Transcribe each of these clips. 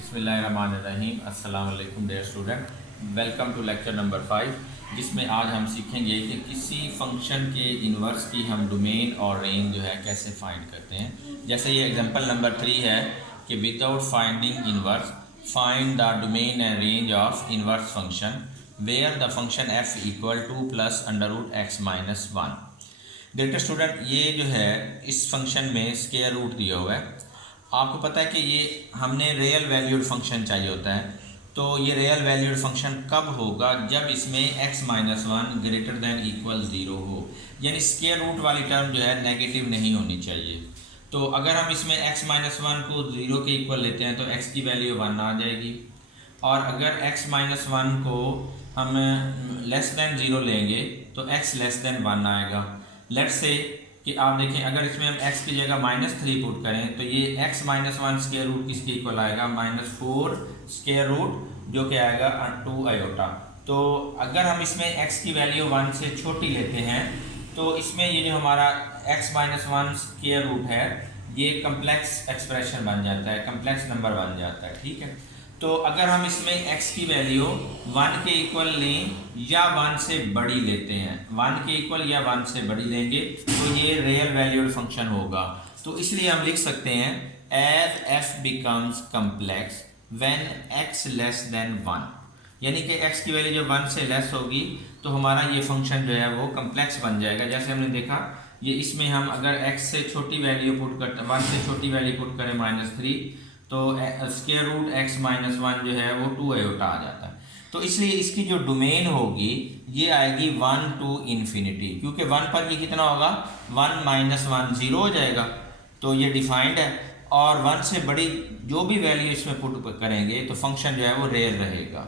बिस्मिल्लाहिर्रहमानिर्रहीम। अस्सलाम वालेकुम dear student, welcome to lecture number 5, जिसमें आज हम सीखेंगे कि किसी फंक्शन के इन्वर्स की हम डोमेन और रेंज जो है कैसे फाइंड करते हैं। जैसे ये एग्जांपल नंबर 3 है कि without finding inverse find the domain and range of inverse function where the function F equal to plus under root X minus 1। Dear student, ये जो है इस फंक्शन में स्क्वायर रूट दिया हुआ है। आपको पता है कि ये हमने रियल वैल्यूड फंक्शन चाहिए होता है, तो ये रियल वैल्यूड फंक्शन कब होगा? जब इसमें x minus 1 greater than equal 0 हो, यानी स्क्वायर रूट वाली टर्म जो है नेगेटिव नहीं होनी चाहिए। तो अगर हम इसमें x माइनस 1 को 0 के इक्वल लेते हैं तो x की वैल्यू 1 आ जाएगी, और अगर x माइनस 1 को हम लेस दैन 0 लेंगे तो x लेस दैन 1 आएगा। लेट्स से कि आप देखें, अगर इसमें हम x की जगह -3 पुट करें तो ये x माइनस 1 स्क्वायर रूट किसके इक्वल आएगा? -4 स्क्वायर रूट, जो कि आएगा 2 आयोटा। तो अगर हम इसमें x की वैल्यू 1 से छोटी लेते हैं तो इसमें ये जो हमारा x माइनस 1 स्क्वायर रूट है ये कम्प्लेक्स एक्सप्रेशन बन जाता है, कम्प्लेक्स नंबर बन जाता है। ठीक है, तो अगर हम इसमें x की वैल्यू 1 के इक्वल लें या 1 से बड़ी लेते हैं, 1 के इक्वल या 1 से बड़ी लेंगे तो ये रियल वैल्यूड फंक्शन होगा। तो इसलिए हम लिख सकते हैं as f becomes complex when x less than 1, यानी कि x की वैल्यू जब 1 से लेस होगी तो हमारा ये फंक्शन जो है वो कम्प्लेक्स बन जाएगा। जैसे हमने देखा, ये इसमें हम अगर x से छोटी वैल्यू पुट करते, 1 से छोटी वैल्यू पुट करें -3, तो स्क्वायर रूट x माइनस 1 जो है वो 2 आयोटा आ जाता है। तो इसलिए इसकी जो डोमेन होगी ये आएगी 1 टू इन्फिनिटी, क्योंकि 1 पर ये कितना होगा? 1 माइनस 1 0 हो जाएगा, तो ये डिफाइंड है। और 1 से बड़ी जो भी वैल्यू इसमें पुट करेंगे तो फंक्शन जो है वो रियल रहेगा।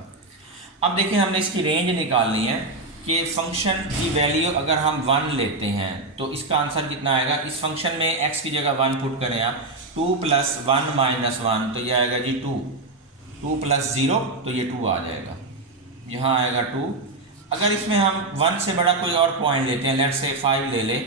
अब देखिए, हमने इसकी रेंज निकालनी है कि फंक्शन की वैल्यू अगर हम 1 लेते हैं तो इसका आंसर कितना आएगा। इस फंक्शन में x की जगह 1 पुट करें आप, 2 प्लस 1 माइनस 1 तो ये आएगा जी 2, 2 प्लस 0 तो ये 2 आ जाएगा, यहाँ आएगा 2। अगर इसमें हम 1 से बड़ा कोई और पॉइंट लेते हैं, लेट्स से 5 ले ले,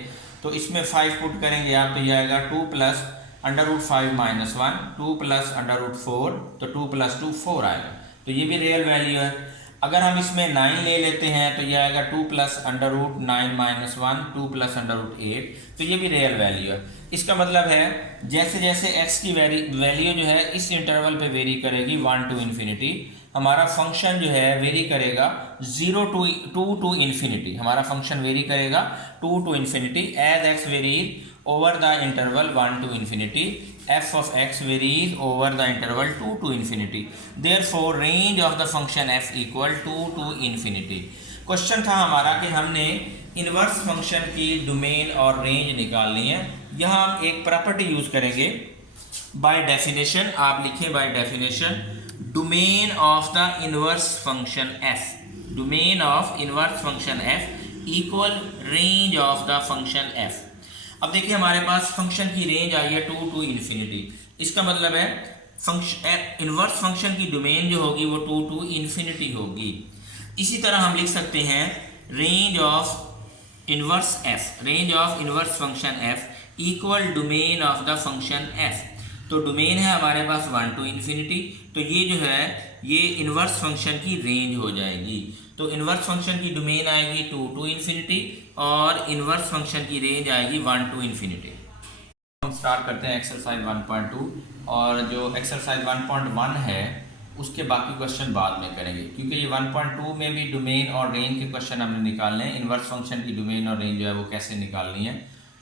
तो इसमें 5 पुट करेंगे आप तो ये आएगा 2 plus under root 5 minus 1, 2 plus under root 4 तो 2 प्लस 2 4 आएगा, तो ये भी रियल वैल्यू है। अगर हम इसमें 9 ले लेते हैं तो ये आएगा 2 plus under root 9 minus 1, 2 plus under root 8, तो ये भी रियल वैल्यू है। इसका मतलब है जैसे जैसे x की वैल्यू जो है इस इंटरवल पे वेरी करेगी 1 टू इन्फिनिटी, हमारा फंक्शन जो है वेरी करेगा 0 टू 2 टू इन्फिनिटी, हमारा फंक्शन वेरी करेगा 2 to infinity as x varies over the interval 1 to infinity, f of x varies over the interval 2 to infinity, therefore range of the function f equal 2 to infinity। Question था हमारा कि हमने inverse function की domain और range निकालनी है। यहाँ हम एक प्रॉपर्टी यूज करेंगे बाय डेफिनेशन, आप लिखें bye definition domain of the inverse function f, domain of inverse function f equal range of the function f। अब देखिए, हमारे पास फंक्शन की रेंज आई है 2 टू इन्फिनिटी, इसका मतलब है फंक्शन इनवर्स फंक्शन की डोमेन जो होगी वो 2 टू इन्फिनिटी होगी। इसी तरह हम लिख सकते हैं range of inverse f, range of inverse function f equal domain of the function f। तो डोमेन है हमारे पास 1 टू इन्फिनिटी, तो ये जो है ये इनवर्स फंक्शन की रेंज हो जाएगी। तो इनवर्स फंक्शन की डोमेन आएगी 2 टू इन्फिनिटी और इनवर्स फंक्शन की रेंज आएगी 1 टू इन्फिनिटी। हम स्टार्ट करते हैं एक्सरसाइज 1.2, और जो एक्सरसाइज 1.1 है उसके बाकी क्वेश्चन बाद में करेंगे, क्योंकि ये 1.2 में भी डोमेन और रेंज के क्वेश्चन हमने निकालने हैं। इनवर्स फंक्शन की डोमेन और रेंज जो है वो कैसे निकालनी है,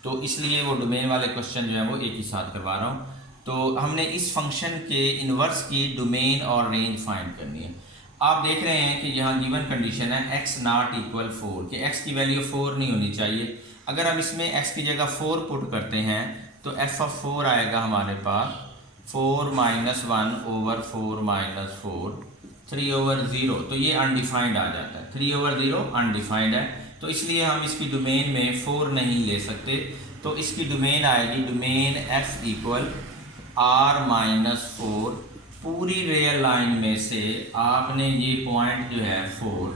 तो इसलिए वो डोमेन वाले क्वेश्चन जो है वो एक ही साथ करवा रहा हूँ। तो हमने इस फंक्शन के इनवर्स की डोमेन और रेंज फाइंड करनी है। आप देख रहे हैं कि यहाँ गिवन कंडीशन है x नॉट इक्वल 4, कि x की वैल्यू 4 नहीं होनी चाहिए। अगर हम इसमें x की जगह 4 पुट करते हैं तो f ऑफ 4 आएगा हमारे पास 4 माइनस 1 ओवर 4 माइनस 4, 3 ओवर 0, तो ये अनडिफाइंड आ जाता है। 3 ओवर 0 अनडिफाइंड है, तो इसलिए हम इसकी डोमेन में 4 नहीं ले सकते। तो इसकी डोमेन आएगी, domain f equal r minus 4, पूरी रियल लाइन में से आपने ये पॉइंट जो है 4,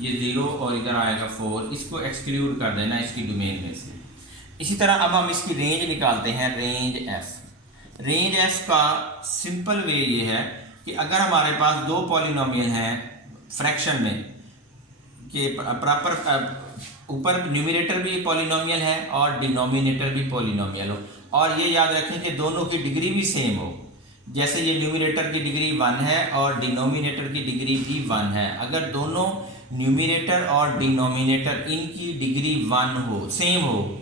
ये 0 और इधर आएगा 4, इसको एक्सक्लूड कर देना इसकी डोमेन में से। इसी तरह अब हम इसकी रेंज निकालते हैं, रेंज f। रेंज f का सिंपल वे ये है कि अगर हमारे पास दो पॉलिनोमियल हैं फ्रैक्शन में कि प्रॉपर ऊपर न्यूमरेटर भी पॉलिनोमियल है और डिनोमिनेटर भी पॉलिनोमियल हो, और ये याद रखें कि दोनों की डिग्री भी सेम हो। जैसे ये न्यूमरेटर की डिग्री 1 है और डिनोमिनेटर की डिग्री भी 1 है। अगर दोनों न्यूमरेटर और डिनोमिनेटर इनकी डिग्री 1 हो, सेम हो,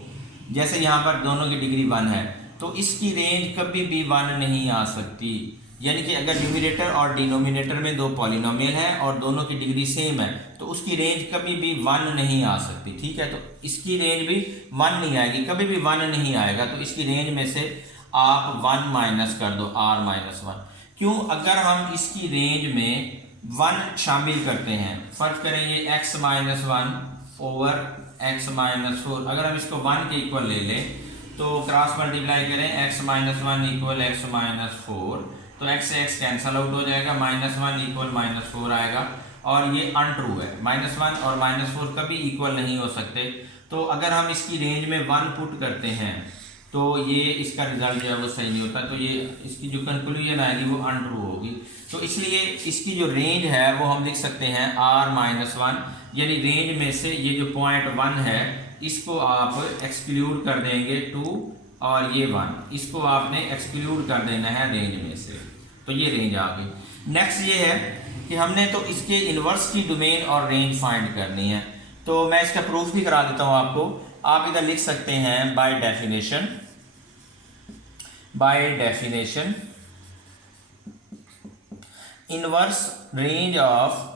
जैसे यहाँ पर दोनों की डिग्री 1 है, तो इसकी रेंज कभी भी 1 नहीं आ सकती। यानी कि अगर न्यूमरेटर और डिनोमिनेटर में दो पॉलिनोमियल हैं और दोनों की डिग्री सेम है, तो उसकी रेंज कभी भी 1 नहीं आ सकती। ठीक है, तो इसकी रेंज भी 1 नहीं आएगी, कभी भी 1 नहीं आएगा। तो इसकी रेंज में से आप 1 माइनस कर दो, r-1। क्यों? अगर हम इसकी रेंज में 1 शामिल करते हैं, फर्क करेंगे x-1 ओवर x-4। अगर हम इसको 1 के इक्वल ले लें तो क्रॉस मल्टीप्लाई करें x-1 इक्वल x-4, तो x से x कैंसल आउट हो जाएगा, -1 इक्वल -4 आएगा। और ये अनट्रू है, -1 और -4 कभी इक्वल नहीं हो सकते। तो अगर हम इसकी रेंज में 1 पुट करते हैं तो ये इसका रिजल्ट जो है वो सही नहीं होता, तो ये इसकी जो कंक्लूजन आएगी वो अनट्रू होगी। तो इसलिए इसकी जो रेंज है वो हम लिख सकते हैं r-1, यानी रेंज में से ये जो पॉइंट 1 है इसको आप एक्सक्लूड कर देंगे 2, और ये 1 इसको आपने एक्सक्लूड कर देना है रेंज में से, तो ये रेंज आ गई। नेक्स्ट ये है कि हमने तो इसके इन्वर्स की डोमेन और रेंज फाइंड करनी है। तो मैं इसका प्रूफ भी करा देता हूँ आपको। आप इधर लिख सकते हैं by definition inverse range of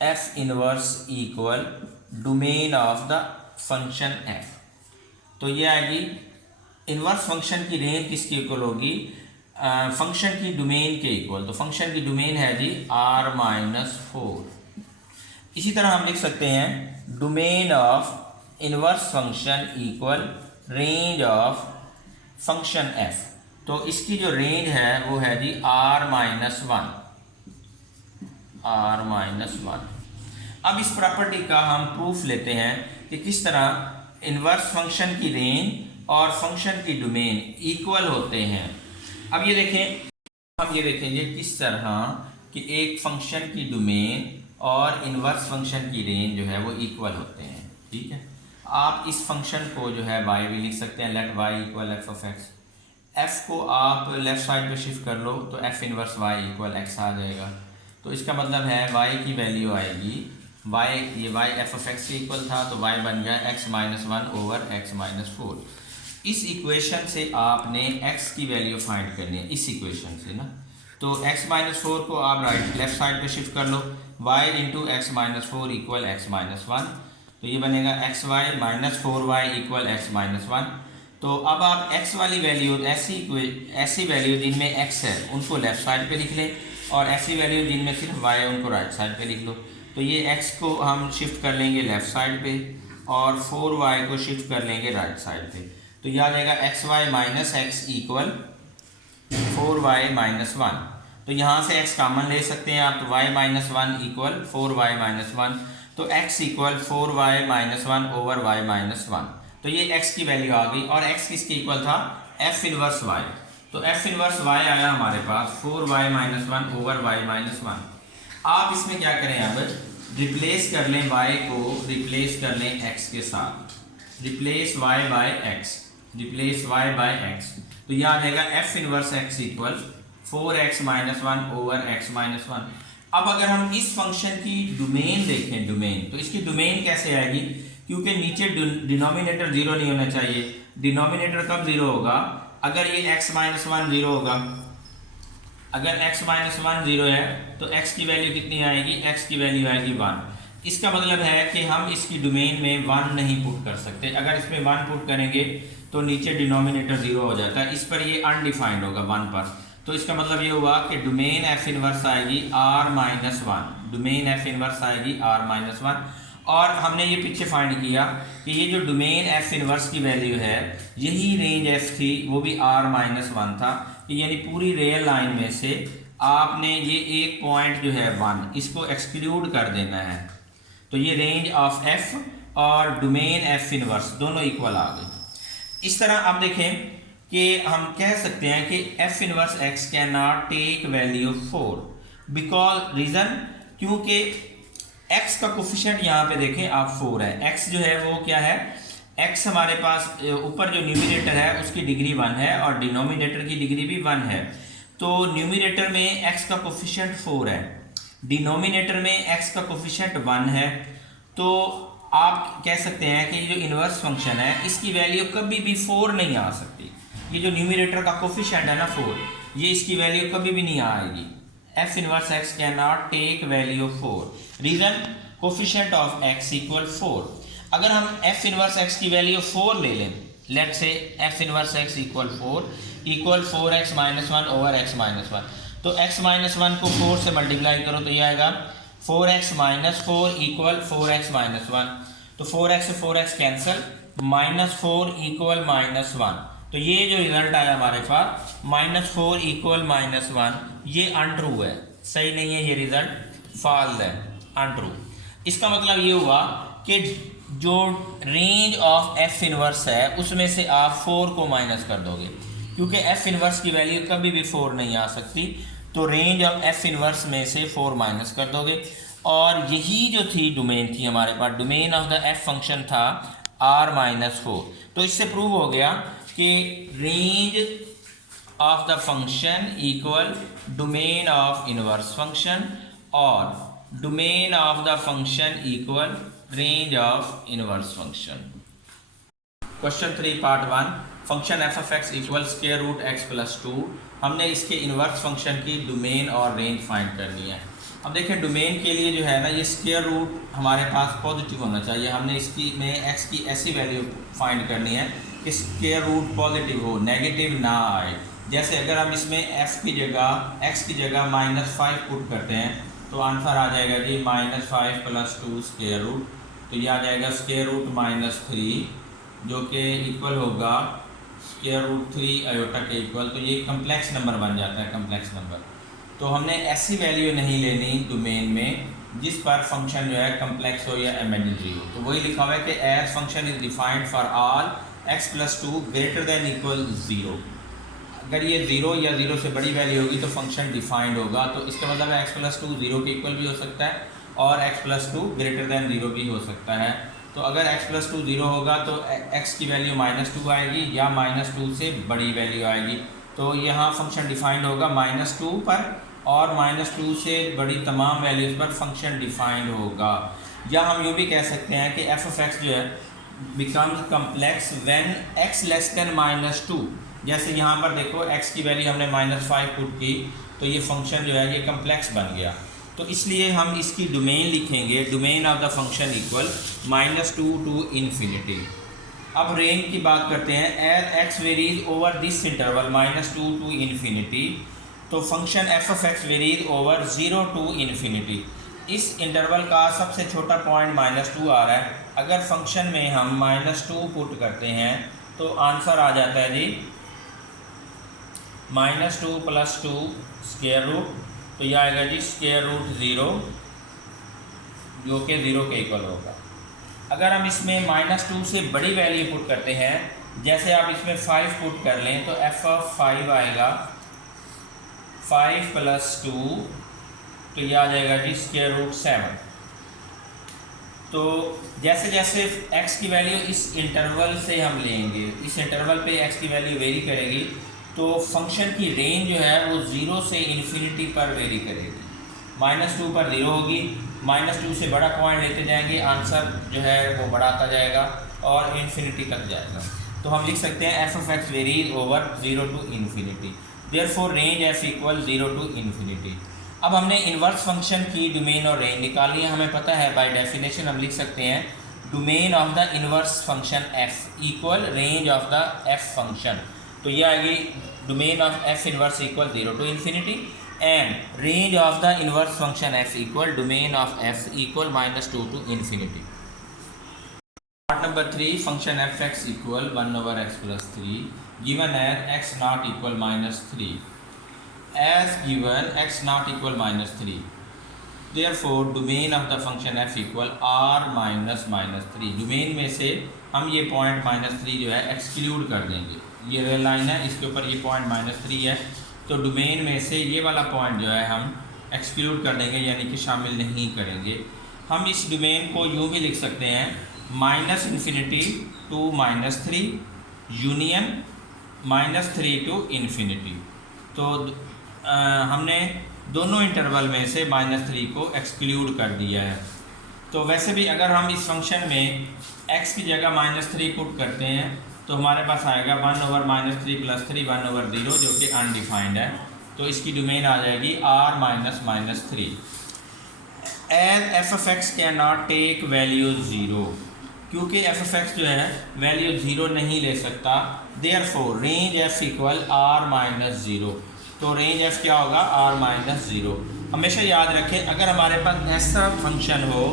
f inverse equal domain of the function f। तो ये आएगी इनवर्स फंक्शन की रेंज किसके इक्वल होगी? फंक्शन की डोमेन के इक्वल। तो फंक्शन की डोमेन है जी r-4। इसी तरह हम लिख सकते हैं domain of inverse function equal range of function f। तो इसकी जो रेंज है वो है जी r-1। अब इस प्रॉपर्टी का हम प्रूफ लेते हैं कि किस तरह इनवर्स फंक्शन की रेंज और फंक्शन की डोमेन इक्वल होते हैं। अब ये देखें, हम ये देखेंगे किस तरह कि एक फंक्शन की डोमेन और इनवर्स फंक्शन की रेंज जो है वो इक्वल होते हैं। ठीक है, आप इस फंक्शन को जो है y भी लिख सकते हैं, let y equal f of x। f को आप लेफ्ट साइड पे शिफ्ट कर लो तो f inverse y equal x आ जाएगा। तो इसका मतलब है y की वैल्यू आएगी y, ये y f ऑफ x के इक्वल था तो y बन गया x-1 ओवर x-4। इस इक्वेशन से आपने x की वैल्यू फाइंड करनी है, इस इक्वेशन से ना। तो x-4 को आप लेफ्ट साइड पे शिफ्ट कर लो, y into x-4 equal x-1। तो ये बनेगा xy-4y इक्वल x-1। तो अब आप x वाली वैल्यू ऐसी वैल्यू जिनमें x है उनको लेफ्ट साइड पे लिख लें, और ऐसी वैल्यू जिनमें सिर्फ y है उनको राइट साइड पे लिख लो। तो ये x को हम शिफ्ट कर लेंगे लेफ्ट साइड पे और 4y को शिफ्ट कर लेंगे राइट साइड पे। तो ये आ जाएगा xy minus x equal 4y-1। तो यहाँ से x कॉमन ले सकते हैं आप, तो y-1 इक्वल 4y-1। तो x equal 4y-1 over y-1। तो ये x की वैल्यू आ गई, और x किसके इक्वल था? f inverse y। तो f इनवर्स y आया हमारे पास 4y-1 ओवर y-1। आप इसमें क्या करें, अब रिप्लेस कर लें y को, रिप्लेस कर लें x के साथ, रिप्लेस y बाय x। तो यह आ जाएगा f inverse x equal 4x-1 over x-1। अब अगर हम इस फंक्शन की डोमेन देखें, डोमेन, तो इसकी डोमेन कैसे आएगी? क्योंकि नीचे डिनोमिनेटर 0 नहीं होना चाहिए। डिनोमिनेटर कब 0 होगा? अगर ये x-1 0 होगा। अगर x-1 0 है तो x की वैल्यू कितनी आएगी? x की वैल्यू आएगी 1। इसका मतलब है कि हम इसकी डोमेन में 1 नहीं पुट कर सकते। अगर इसमें 1 पुट करेंगे तो नीचे डिनोमिनेटर 0 हो जाता है, इस पर ये अनडिफाइंड होगा 1 पर। तो इसका मतलब ये हुआ कि डोमेन f इनवर्स आएगी r-1, डोमेन f इनवर्स आएगी r-1। और हमने ये पीछे फाइंड किया कि ये जो डोमेन f इनवर्स की वैल्यू है यही रेंज f थी, वो भी r-1 था। यानी पूरी रियल लाइन में से आपने ये एक पॉइंट जो है 1 इसको एक्सक्लूड कर देना है। तो ये रेंज ऑफ f और डोमेन f इनवर्स दोनों इक्वल आ गए। इस तरह आप देखें कि हम कह सकते हैं कि F inverse X can not take value 4 because reason क्योंकि एक्स का कोफिशिएंट यहाँ पे देखें आप 4 है। एक्स जो है वो क्या है, एक्स हमारे पास ऊपर जो न्यूमिनेटर है उसकी डिग्री 1 है और डिनोमिनेटर की डिग्री भी 1 है। तो न्यूमिनेटर में एक्स का कोफिशिएंट 4 है, डिनोमिनेटर में एक्स का कोफिशिएंट 1 है। तो आप कह सकते हैं कि जो इन्वर्स फंक्शन है इसकी वैल्यू कभी भी 4 नहीं आ सकती। ये जो न्यूमिनेटर का कोफिशिएंट है ना 4, ये इसकी वैल्यू कभी भी नहीं आएगी। F inverse X can not take value 4। Reason coefficient of X equal 4। अगर हम एफ इनवर्स एक्स की वैल्यू 4 ले लें, let's say F inverse X equal 4 equal 4x minus 1 over x minus 1, तो x माइनस 1 को 4 से मल्टीप्लाई करो तो ये आएगा 4x minus 4 equal 4x minus 1। तो 4x से 4x cancel, minus 4 equal minus 1। तो ये जो रिजल्ट आया हमारे पास माइनस 4 इक्वल माइनस 1, ये अनट्रू है, सही नहीं है, ये रिजल्ट फॉल्स है, अनट्रू। इसका मतलब ये हुआ कि जो रेंज ऑफ एफ इनवर्स है उसमें से आप 4 को माइनस कर दोगे, क्योंकि एफ इनवर्स की वैल्यू कभी भी 4 नहीं आ सकती। तो रेंज ऑफ एफ इनवर्स में से 4 माइनस कर दोगे। और यही जो थी डोमेन थी हमारे पास, domain of the F function था r माइनस 4। तो इससे प्रूव हो गया कि range of the function equal domain of inverse function और domain of the function equal range of inverse function. Question 3 part 1, function F of X equal square root X plus 2। हमने इसके inverse function की domain और range find करनी है। अब देखें domain के लिए जो है ना, ये स्क्वायर रूट हमारे पास पॉजिटिव होना चाहिए। हमने इसकी में एक्स की ऐसी वैल्यू फाइंड करनी है कि स्क्वायर रूट पॉजिटिव हो, नेगेटिव ना आए। जैसे अगर हम इसमें एफ की जगह एक्स की जगह -5 पुट करते हैं तो आंसर आ जाएगा जी -5 प्लस 2 स्क्वायर रूट। तो ये आ जाएगा स्क्वायर रूट -3 जो कि इक्वल होगा स्क्वायर रूट 3 आयोटा के इक्वल। तो ये कम्प्लेक्स नंबर बन जाता है, कम्प्लेक्स नंबर। तो हमने ऐसी वैल्यू नहीं लेनी डोमेन में जिस पर फंक्शन जो है कम्प्लेक्स हो या इमेजिनरी हो। तो वही लिखा हुआ है कि as function is defined for all x plus 2 greater than equal 0। अगर ये 0 या 0 से बड़ी वैल्यू होगी तो फंक्शन डिफाइंड होगा। तो इसका मतलब है x प्लस 2 0 के इक्वल भी हो सकता है और x प्लस 2 ग्रेटर देन 0 भी हो सकता है। तो अगर x प्लस 2 0 होगा तो x की वैल्यू -2 आएगी या -2 से बड़ी वैल्यू आएगी। तो यहाँ फंक्शन डिफाइंड होगा -2 पर और -2 से बड़ी तमाम वैल्यूज़ पर फंक्शन डिफाइंड होगा। या हम यूँ भी कह सकते हैं कि एफ ऑफ एक्स जो है becomes complex when x less then -2। जैसे यहाँ पर देखो x की वैल्यू हमने -5 पुट की तो ये फंक्शन जो है ये कम्प्लेक्स बन गया। तो इसलिए हम इसकी डोमेन लिखेंगे, domain of the function equal -2 to infinity. अब रेंज की बात करते हैं, as X varies over this interval -2 to infinity. तो function F of X varies over 0 to infinity. इस इंटरवल का सबसे छोटा पॉइंट -2 आ रहा है। अगर फंक्शन में हम -2 पुट करते हैं तो आंसर आ जाता है जी -2 प्लस 2 स्क्वायर रूट। तो यह आएगा जी स्क्वायर रूट 0 जो कि 0 के इक्वल होगा। अगर हम इसमें -2 से बड़ी वैल्यू पुट करते हैं, जैसे आप इसमें 5 पुट कर लें तो एफ ऑफ 5 आएगा 5 प्लस 2, तो यह आ जाएगा जी स्क्वायर रूट 7। तो जैसे जैसे x की वैल्यू इस इंटरवल से हम लेंगे, इस इंटरवल पे x की वैल्यू वेरी करेगी तो फंक्शन की रेंज जो है वो 0 से इन्फिनिटी पर वेरी करेगी। -2 पर 0 होगी, -2 से बड़ा पॉइंट लेते जाएंगे, आंसर जो है वो बढ़ाता जाएगा और इन्फिनिटी तक जाएगा। तो हम लिख सकते हैं F of X varies over 0 to infinity, therefore range F equal 0 to infinity. अब हमने इन्वर्स फंक्शन की डोमेन और रेंज निकाली है। हमें पता है बाय डेफिनेशन हम लिख सकते हैं domain of the inverse function F equal range of the F function. तो ये आएगी domain of F inverse equal 0 to infinity and range of the inverse function F equal domain of F equal -2 to infinity. Part number 3, function F X equal 1 over X plus 3 given as X not equal -3। as given x not equal -3, therefore domain of the function f equal r minus -3। Domain में से हम ये point -3 जो है exclude कर देंगे। ये rail line है, इसके ऊपर ये पॉइंट -3 है, तो डोमेन में से ये वाला पॉइंट जो है हम एक्सक्लूड कर देंगे, यानी कि शामिल नहीं करेंगे। हम इस डोमेन को यूँ भी लिख सकते हैं -∞ to -3 यूनियन -3 to ∞। तो हमने दोनों इंटरवल में से -3 को एक्सक्लूड कर दिया है। तो वैसे भी अगर हम इस फंक्शन में x की जगह -3 पुट करते हैं तो हमारे पास आएगा 1/-3 + 3 1/0, जो कि अनडिफाइंड है। तो इसकी डोमेन आ जाएगी r -3। As f(x) can not take value 0, क्योंकि f(x) जो है वैल्यू 0 नहीं ले सकता। Therefore range f equal r -0। तो रेंज f क्या होगा? r -0। हमेशा याद रखें, अगर हमारे पास ऐसा फंक्शन हो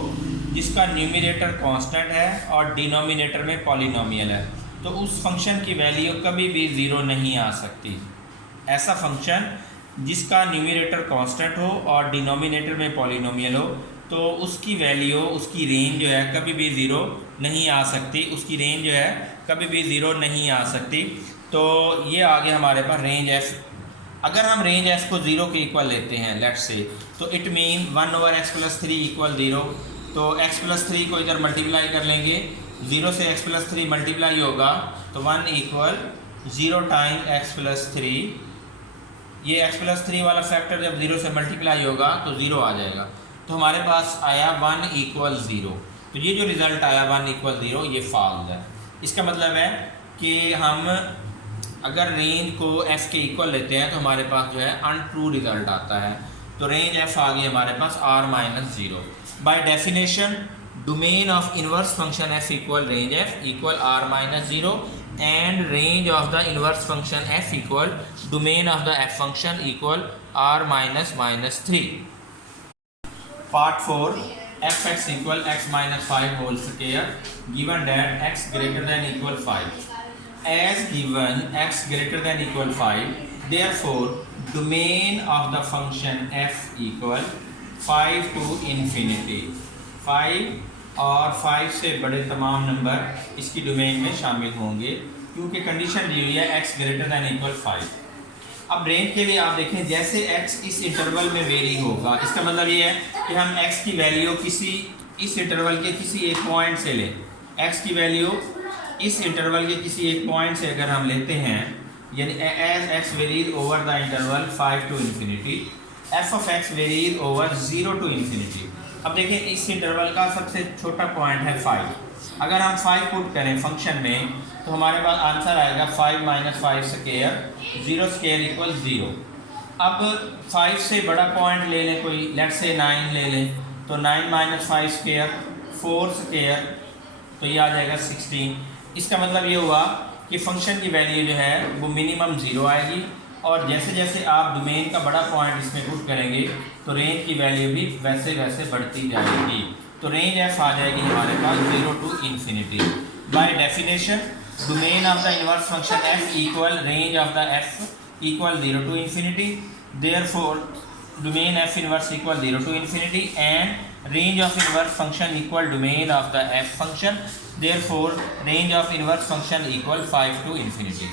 जिसका न्यूमरेटर कांस्टेंट है और डिनोमिनेटर में पॉलिनोमियल है, तो उस फंक्शन की वैल्यू कभी भी 0 नहीं आ सकती। ऐसा फंक्शन जिसका न्यूमरेटर कांस्टेंट हो और डिनोमिनेटर में पॉलिनोमियल हो, तो उसकी वैल्यू, उसकी रेंज जो है कभी भी 0 नहीं आ सकती। उसकी रेंज जो है कभी भी 0 नहीं आ सकती। तो ये आ गया हमारे पास रेंज f। अगर हम रेंज f को 0 के इक्वल लेते हैं लेट्स से, तो इट मीन 1/x + 3 = 0। तो x + 3 को इधर मल्टीप्लाई कर लेंगे, 0 से x + 3 मल्टीप्लाई होगा तो 1 = 0 टाइम x + 3। ये x + 3 वाला फैक्टर जब 0 से मल्टीप्लाई होगा तो 0 आ जाएगा। तो हमारे पास आया 1 = 0। तो ये जो रिज़ल्ट आया 1 = 0, ये फॉल्स है। इसका मतलब है कि हम अगर रेंज को f के इक्वल लेते हैं तो हमारे पास जो है अनट्रू रिज़ल्ट आता है। तो रेंज f आ गई हमारे पास r -0। By definition domain of inverse function f equal range f equal r -0 and range of the inverse function f equal domain of the f function equal r -3। Part 4 f(x) equal x - 5 whole square given that x greater than equal 5। As given x greater than equal 5, therefore domain of the function f equal 5 to infinity। 5 और 5 से बड़े तमाम number इसकी domain में शामिल होंगे, क्योंकि condition दी हुई है x ग्रेटर दैन इक्वल 5। अब रेंज के लिए आप देखें, जैसे x इस इंटरवल में वेरी होगा, इसका मतलब ये है कि हम x की वैल्यू इस इंटरवल के किसी एक पॉइंट से लें। x की वैल्यू इस इंटरवल के किसी एक पॉइंट से अगर हम लेते हैं, यानी as x varies over the interval 5 to infinity, f(x) varies over 0 to infinity। अब देखें, इस इंटरवल का सबसे छोटा पॉइंट है 5। अगर हम 5 पुट करें फंक्शन में तो हमारे पास आंसर आएगा 5 - 5 स्क्वायर 0 स्क्वायर इक्वल 0। अब 5 से बड़ा पॉइंट ले लें कोई, लेट्स से 9 ले लें, तो 9 - 5 स्क्वायर 4 स्क्वायर, तो ये आ जाएगा 16। इसका मतलब ये हुआ कि फंक्शन की वैल्यू जो है वो मिनिमम 0 आएगी, और जैसे जैसे आप डोमेन का बड़ा पॉइंट इसमें पुट करेंगे तो रेंज की वैल्यू भी वैसे वैसे बढ़ती जाएगी। तो रेंज f आ जाएगी हमारे पास 0 to infinity। Bye definition domain of the inverse function f equal range of the f equal 0 to infinity। Therefore domain f inverse equal 0 to infinity and range of inverse function equal domain of the f function, therefore range of inverse function equal 5 to infinity।